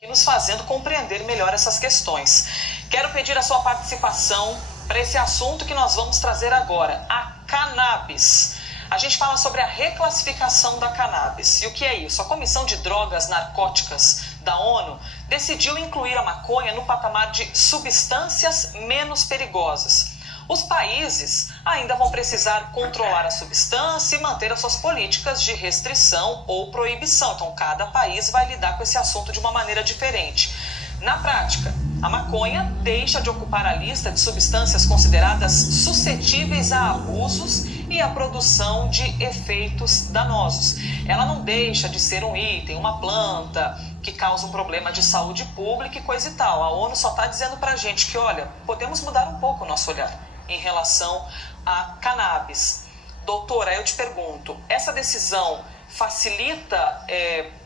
e nos fazendo compreender melhor essas questões. Quero pedir a sua participação para esse assunto que nós vamos trazer agora, a cannabis. A gente fala sobre a reclassificação da cannabis. E o que é isso? A Comissão de Drogas Narcóticas da ONU decidiu incluir a maconha no patamar de substâncias menos perigosas. Os países ainda vão precisar controlar a substância e manter as suas políticas de restrição ou proibição. Então, cada país vai lidar com esse assunto de uma maneira diferente. Na prática, a maconha deixa de ocupar a lista de substâncias consideradas suscetíveis a abusos e a produção de efeitos danosos. Ela não deixa de ser um item, uma planta que causa um problema de saúde pública e coisa e tal. A ONU só está dizendo para a gente que, olha, podemos mudar um pouco o nosso olhar em relação à cannabis. Doutora, eu te pergunto, essa decisão facilita,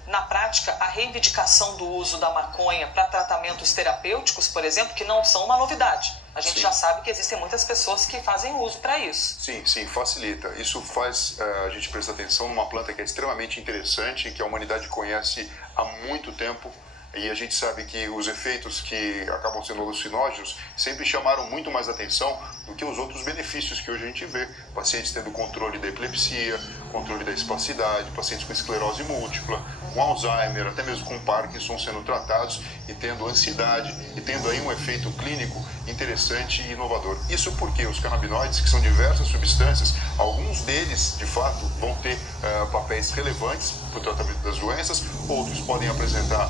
na prática, a reivindicação do uso da maconha para tratamentos terapêuticos, por exemplo, que não são uma novidade? A gente já sabe que existem muitas pessoas que fazem uso para isso. Sim, facilita. Isso faz a gente prestar atenção numa planta que é extremamente interessante, que a humanidade conhece há muito tempo. E a gente sabe que os efeitos que acabam sendo alucinógenos sempre chamaram muito mais atenção do que os outros benefícios que hoje a gente vê. Pacientes tendo controle da epilepsia, controle da espasticidade, pacientes com esclerose múltipla, com Alzheimer, até mesmo com Parkinson sendo tratados e tendo ansiedade e tendo aí um efeito clínico interessante e inovador. Isso porque os canabinoides, que são diversas substâncias, alguns deles, de fato, vão ter papéis relevantes para o tratamento das doenças, outros podem apresentar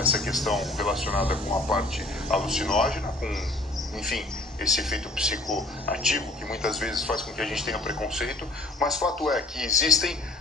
essa questão relacionada com a parte alucinógena, com, enfim, esse efeito psicoativo que muitas vezes faz com que a gente tenha preconceito, mas fato é que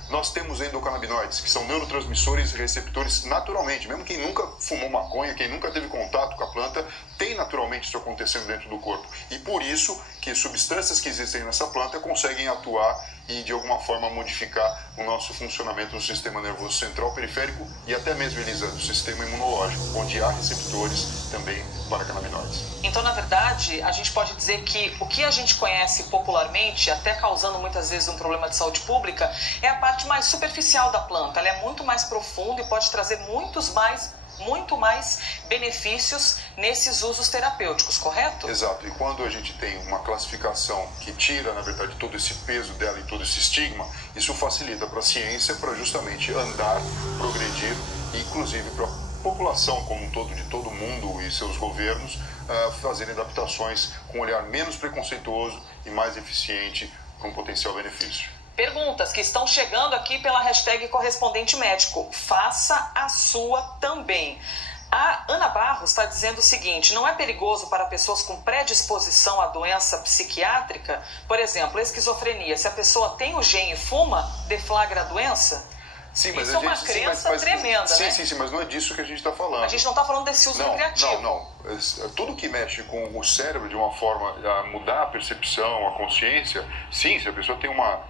nós temos endocannabinoides, que são neurotransmissores e receptores naturalmente. Mesmo quem nunca fumou maconha, quem nunca teve contato com a planta, tem naturalmente isso acontecendo dentro do corpo. E por isso que substâncias que existem nessa planta conseguem atuar e de alguma forma modificar o nosso funcionamento no sistema nervoso central, periférico e até mesmo, Elisa, do sistema imunológico, onde há receptores também para canabinoides. Então, na verdade, a gente pode dizer que o que a gente conhece popularmente, até causando muitas vezes um problema de saúde pública, é a parte mais superficial da planta. Ela é muito mais profunda e pode trazer muito mais benefícios nesses usos terapêuticos, correto? Exato. E quando a gente tem uma classificação que tira, na verdade, todo esse peso dela e todo esse estigma, isso facilita para a ciência para justamente andar, progredir e, inclusive, para a população como um todo, de todo mundo e seus governos, fazerem adaptações com um olhar menos preconceituoso e mais eficiente para um potencial benefício. Perguntas que estão chegando aqui pela hashtag Correspondente Médico. Faça a sua também. A Ana Barros está dizendo o seguinte: não é perigoso para pessoas com predisposição à doença psiquiátrica? Por exemplo, esquizofrenia. Se a pessoa tem o gene e fuma, deflagra a doença? Sim, mas isso é uma crença tremenda, né? Sim, mas não é disso que a gente está falando. A gente não está falando desse uso recreativo. Não. Tudo que mexe com o cérebro de uma forma a mudar a percepção, a consciência, sim, se a pessoa tem uma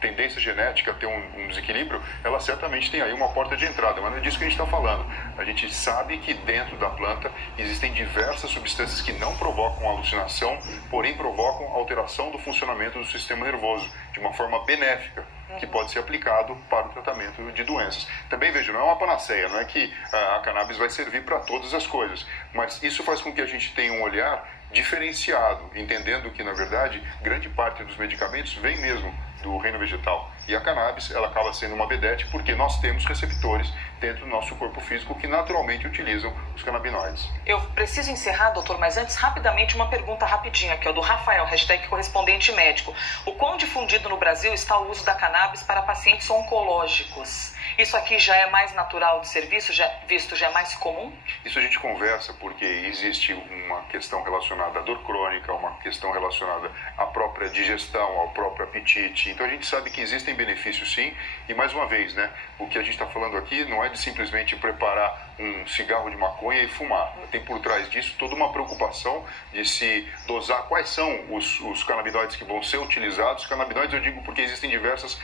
tendência genética a ter um desequilíbrio, ela certamente tem aí uma porta de entrada, mas não é disso que a gente está falando. A gente sabe que dentro da planta existem diversas substâncias que não provocam alucinação, porém provocam alteração do funcionamento do sistema nervoso, de uma forma benéfica, que pode ser aplicado para o tratamento de doenças. Também, veja, não é uma panaceia, não é que a cannabis vai servir para todas as coisas, mas isso faz com que a gente tenha um olhar diferenciado, entendendo que, na verdade, grande parte dos medicamentos vem mesmo do reino vegetal. E a cannabis, ela acaba sendo uma vedete porque nós temos receptores dentro do nosso corpo físico que naturalmente utilizam os canabinoides. Eu preciso encerrar, doutor, mas antes, rapidamente, uma pergunta rapidinha aqui, ó, do Rafael, hashtag Correspondente Médico. O quão difundido no Brasil está o uso da cannabis para pacientes oncológicos? Isso aqui já é mais natural de ser visto, já é mais comum? Isso a gente conversa porque existe uma questão relacionada à dor crônica, uma questão relacionada à própria digestão, ao próprio apetite. Então a gente sabe que existem benefícios sim, e mais uma vez, né, o que a gente está falando aqui não é de simplesmente preparar um cigarro de maconha e fumar. Tem por trás disso toda uma preocupação de se dosar quais são os canabinoides que vão ser utilizados. Canabinoides eu digo porque existem diversas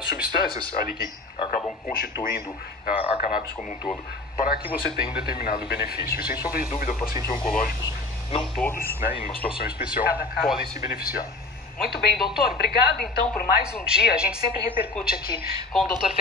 substâncias ali que acabam constituindo a cannabis como um todo, para que você tenha um determinado benefício. E sem sombra de dúvida, pacientes oncológicos, não todos, né, em uma situação especial, podem se beneficiar. Muito bem, doutor. Obrigado, então, por mais um dia. A gente sempre repercute aqui com o doutor